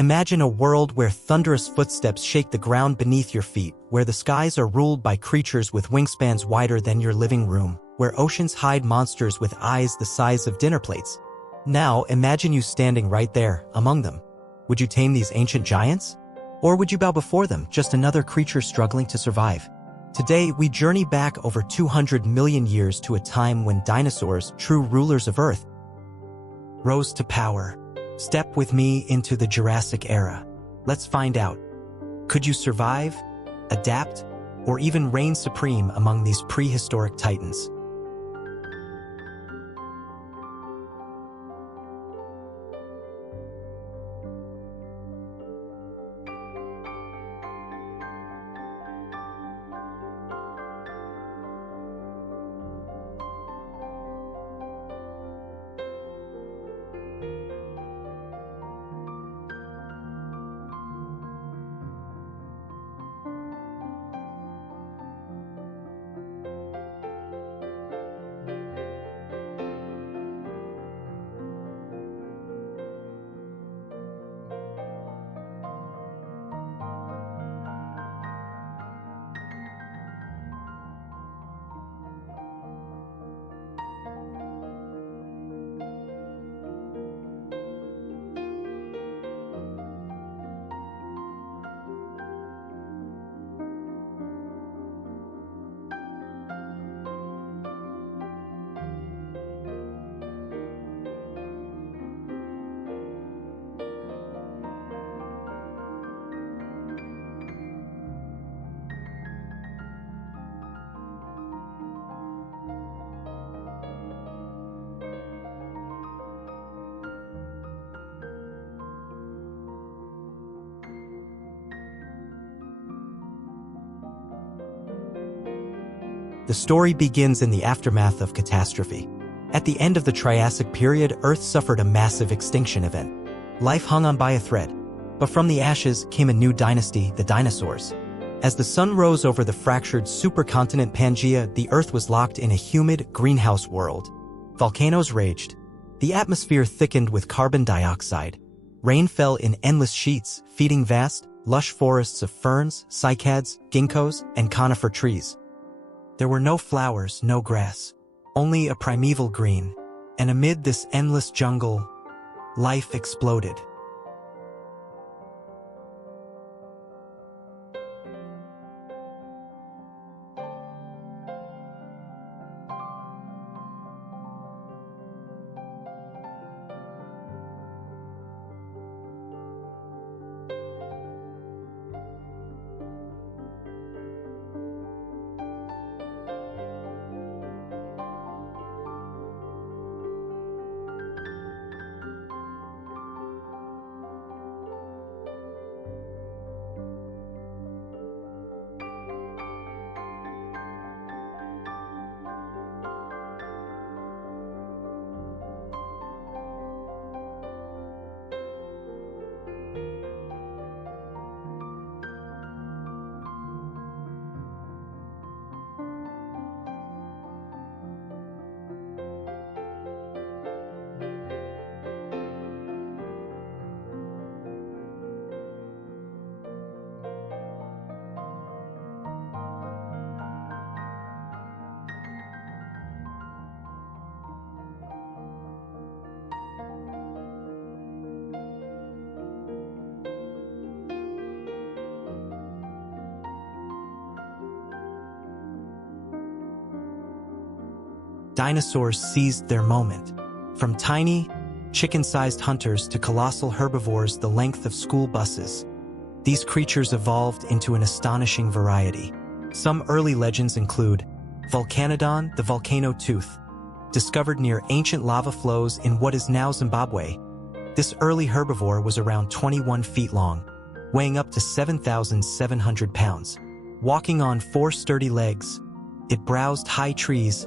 Imagine a world where thunderous footsteps shake the ground beneath your feet, where the skies are ruled by creatures with wingspans wider than your living room, where oceans hide monsters with eyes the size of dinner plates. Now, imagine you standing right there, among them. Would you tame these ancient giants? Or would you bow before them, just another creature struggling to survive? Today, we journey back over 200 million years to a time when dinosaurs, true rulers of Earth, rose to power. Step with me into the Jurassic era. Let's find out. Could you survive, adapt, or even reign supreme among these prehistoric titans? The story begins in the aftermath of catastrophe. At the end of the Triassic period, Earth suffered a massive extinction event. Life hung on by a thread. But from the ashes came a new dynasty, the dinosaurs. As the sun rose over the fractured supercontinent Pangaea, the Earth was locked in a humid, greenhouse world. Volcanoes raged. The atmosphere thickened with carbon dioxide. Rain fell in endless sheets, feeding vast, lush forests of ferns, cycads, ginkgos, and conifer trees. There were no flowers, no grass, only a primeval green. And amid this endless jungle, life exploded. Dinosaurs seized their moment. From tiny, chicken-sized hunters to colossal herbivores the length of school buses, these creatures evolved into an astonishing variety. Some early legends include Volcanodon, the volcano tooth, discovered near ancient lava flows in what is now Zimbabwe. This early herbivore was around 21 feet long, weighing up to 7,700 pounds. Walking on 4 sturdy legs, it browsed high trees,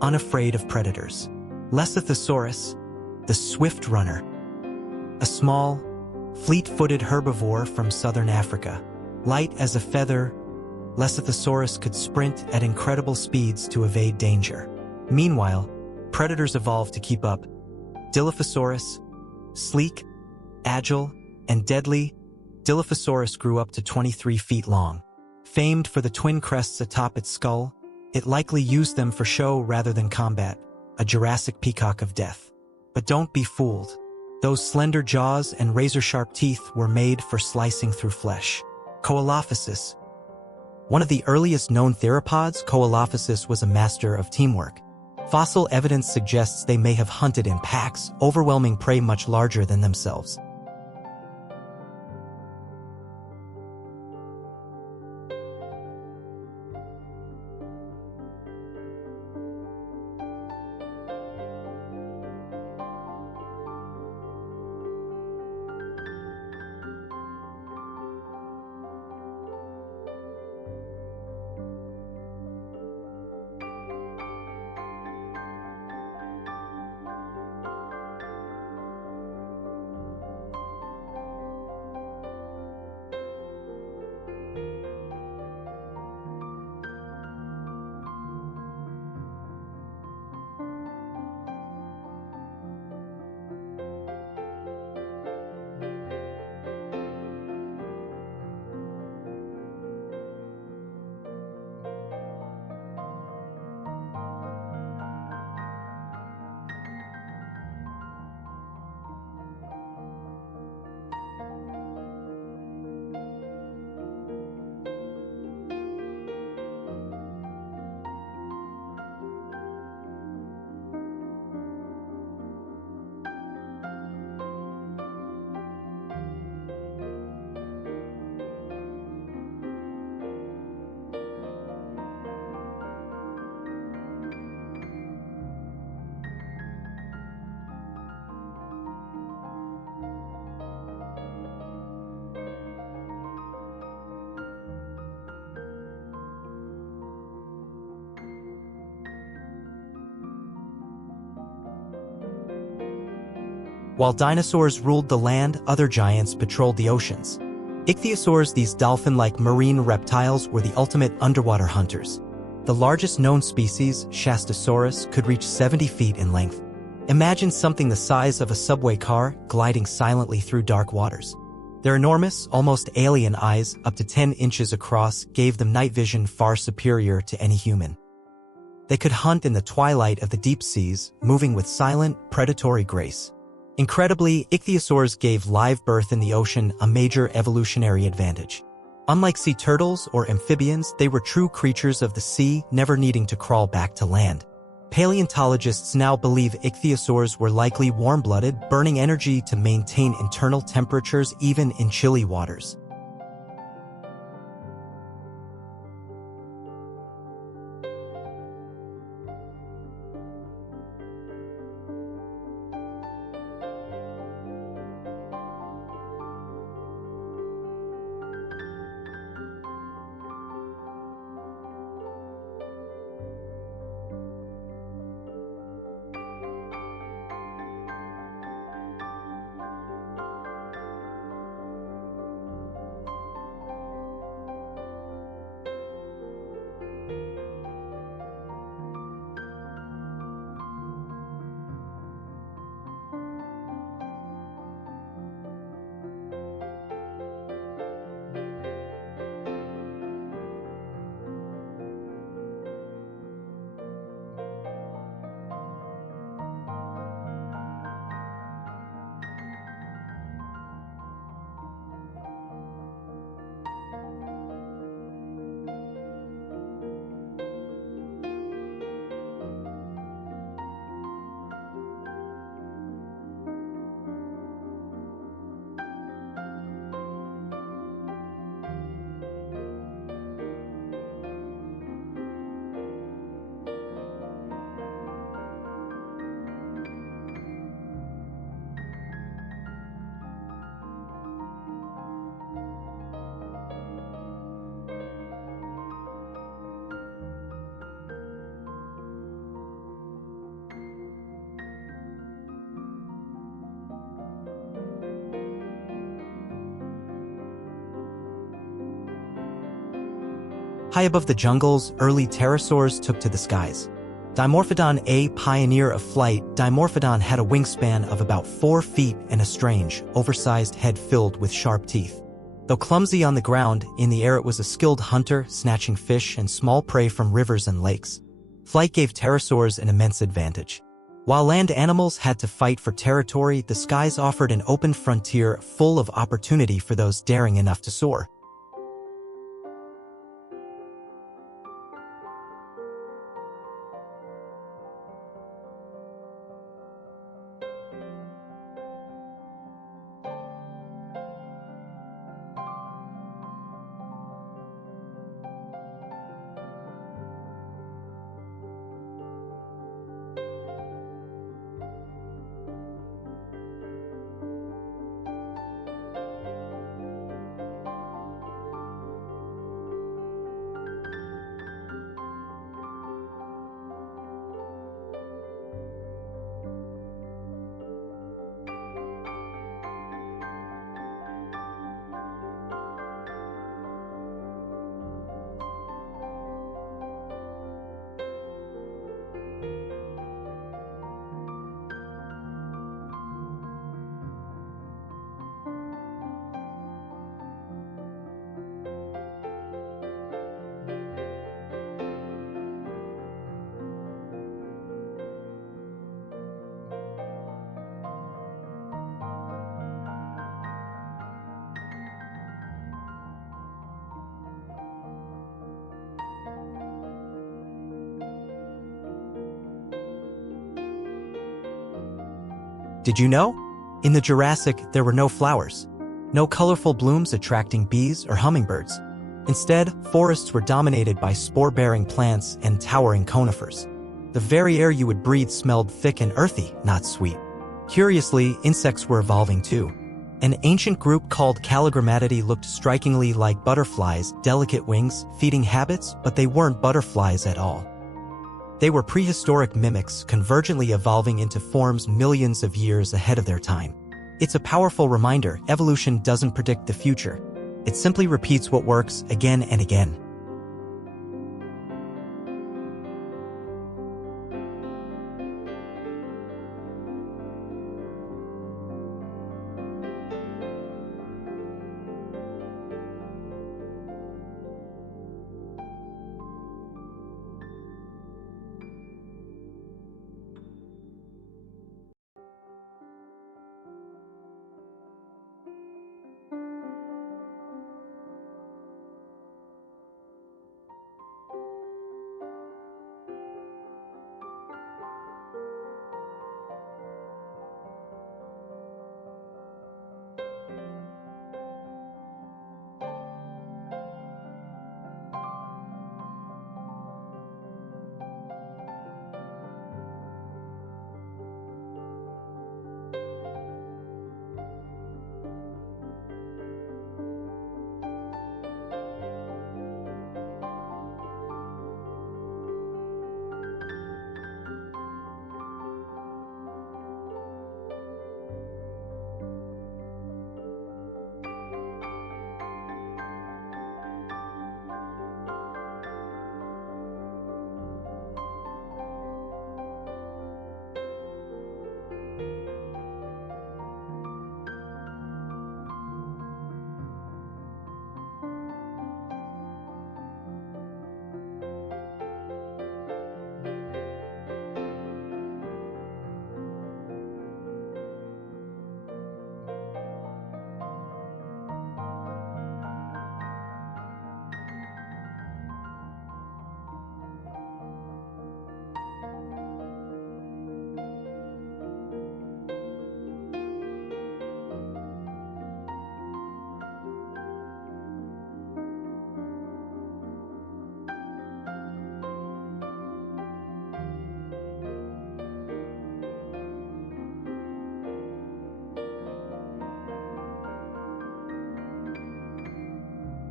unafraid of predators. Lesothosaurus, the swift runner, a small, fleet-footed herbivore from southern Africa. Light as a feather, Lesothosaurus could sprint at incredible speeds to evade danger. Meanwhile, predators evolved to keep up. Dilophosaurus, sleek, agile, and deadly, Dilophosaurus grew up to 23 feet long. Famed for the twin crests atop its skull, it likely used them for show rather than combat, a Jurassic peacock of death. But don't be fooled. Those slender jaws and razor-sharp teeth were made for slicing through flesh. Coelophysis. One of the earliest known theropods, Coelophysis was a master of teamwork. Fossil evidence suggests they may have hunted in packs, overwhelming prey much larger than themselves. While dinosaurs ruled the land, other giants patrolled the oceans. Ichthyosaurs, these dolphin-like marine reptiles, were the ultimate underwater hunters. The largest known species, Shastasaurus, could reach 70 feet in length. Imagine something the size of a subway car gliding silently through dark waters. Their enormous, almost alien eyes, up to 10 inches across, gave them night vision far superior to any human. They could hunt in the twilight of the deep seas, moving with silent, predatory grace. Incredibly, ichthyosaurs gave live birth in the ocean, a major evolutionary advantage. Unlike sea turtles or amphibians, they were true creatures of the sea, never needing to crawl back to land. Paleontologists now believe ichthyosaurs were likely warm-blooded, burning energy to maintain internal temperatures even in chilly waters. High above the jungles, early pterosaurs took to the skies. Dimorphodon, a pioneer of flight, Dimorphodon had a wingspan of about 4 feet and a strange, oversized head filled with sharp teeth. Though clumsy on the ground, in the air it was a skilled hunter, snatching fish and small prey from rivers and lakes. Flight gave pterosaurs an immense advantage. While land animals had to fight for territory, the skies offered an open frontier full of opportunity for those daring enough to soar. Did you know? In the Jurassic, there were no flowers. No colorful blooms attracting bees or hummingbirds. Instead, forests were dominated by spore-bearing plants and towering conifers. The very air you would breathe smelled thick and earthy, not sweet. Curiously, insects were evolving too. An ancient group called Calligrammatidae looked strikingly like butterflies, delicate wings, feeding habits, but they weren't butterflies at all. They were prehistoric mimics, convergently evolving into forms millions of years ahead of their time. It's a powerful reminder: evolution doesn't predict the future. It simply repeats what works again and again.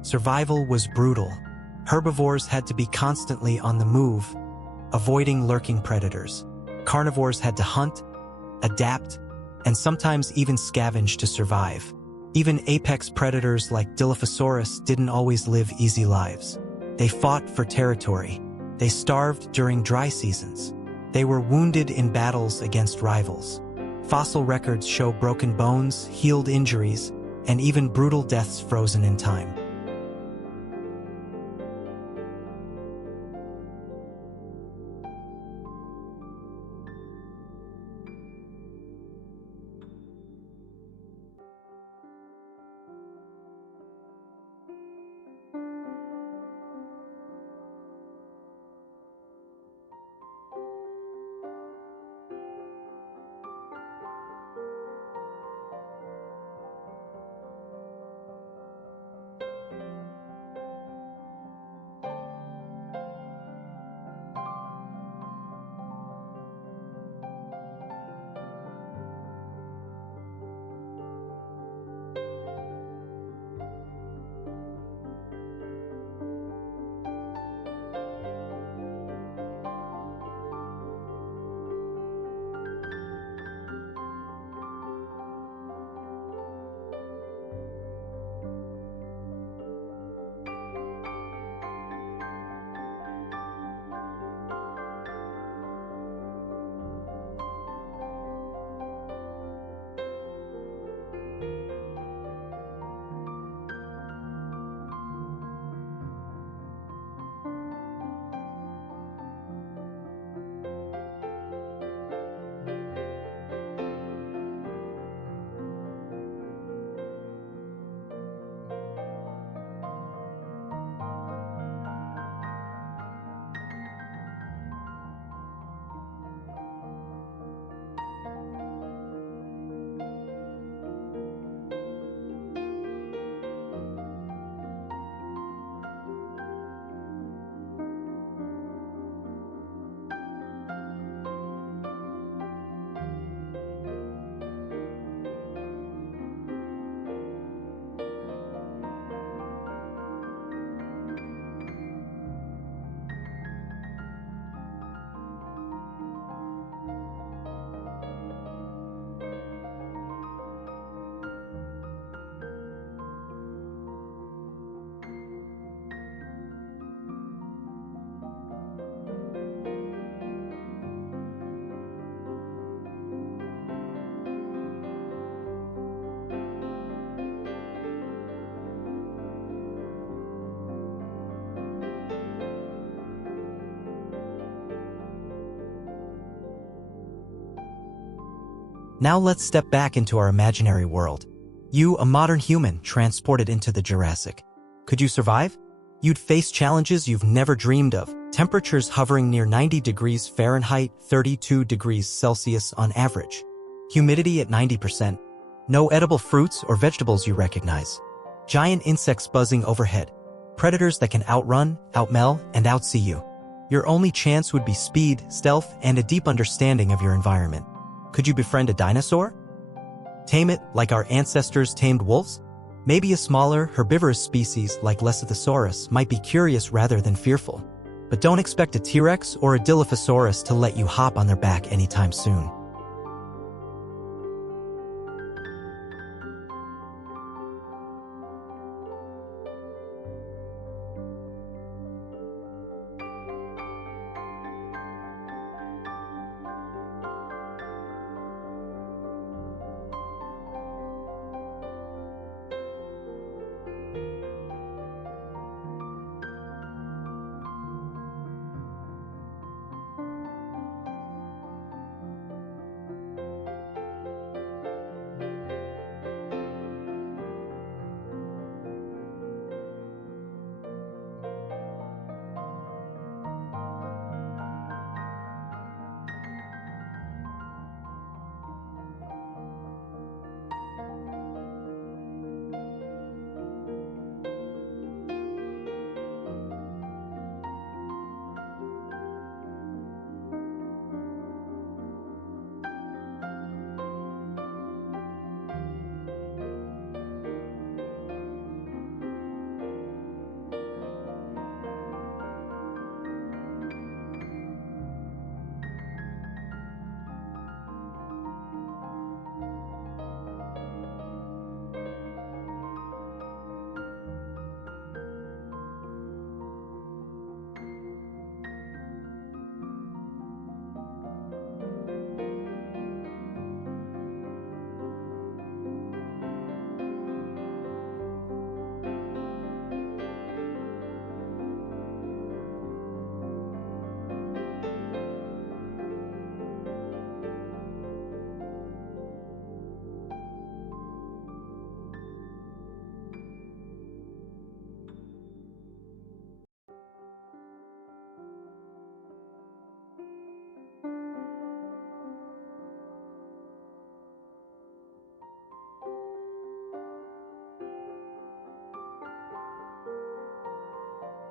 Survival was brutal. Herbivores had to be constantly on the move, avoiding lurking predators. Carnivores had to hunt, adapt, and sometimes even scavenge to survive. Even apex predators like Dilophosaurus didn't always live easy lives. They fought for territory. They starved during dry seasons. They were wounded in battles against rivals. Fossil records show broken bones, healed injuries, and even brutal deaths frozen in time. Now let's step back into our imaginary world. You, a modern human, transported into the Jurassic. Could you survive? You'd face challenges you've never dreamed of, temperatures hovering near 90 degrees Fahrenheit, 32 degrees Celsius on average. Humidity at 90%. No edible fruits or vegetables you recognize. Giant insects buzzing overhead. Predators that can outrun, outmel, and outsee you. Your only chance would be speed, stealth, and a deep understanding of your environment. Could you befriend a dinosaur? Tame it like our ancestors tamed wolves? Maybe a smaller, herbivorous species like Mesozoic might be curious rather than fearful. But don't expect a T-Rex or a Dilophosaurus to let you hop on their back anytime soon.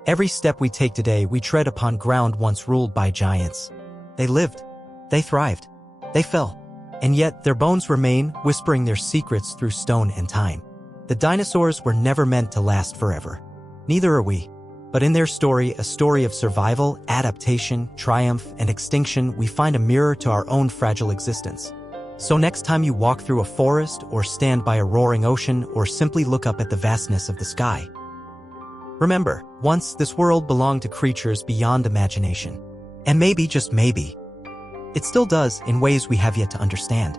Every step we take today, we tread upon ground once ruled by giants. They lived, they thrived, they fell, and yet their bones remain, whispering their secrets through stone and time. The dinosaurs were never meant to last forever. Neither are we. But in their story, a story of survival, adaptation, triumph, and extinction, we find a mirror to our own fragile existence. So next time you walk through a forest, or stand by a roaring ocean, or simply look up at the vastness of the sky, remember, once this world belonged to creatures beyond imagination. And maybe, just maybe, it still does in ways we have yet to understand.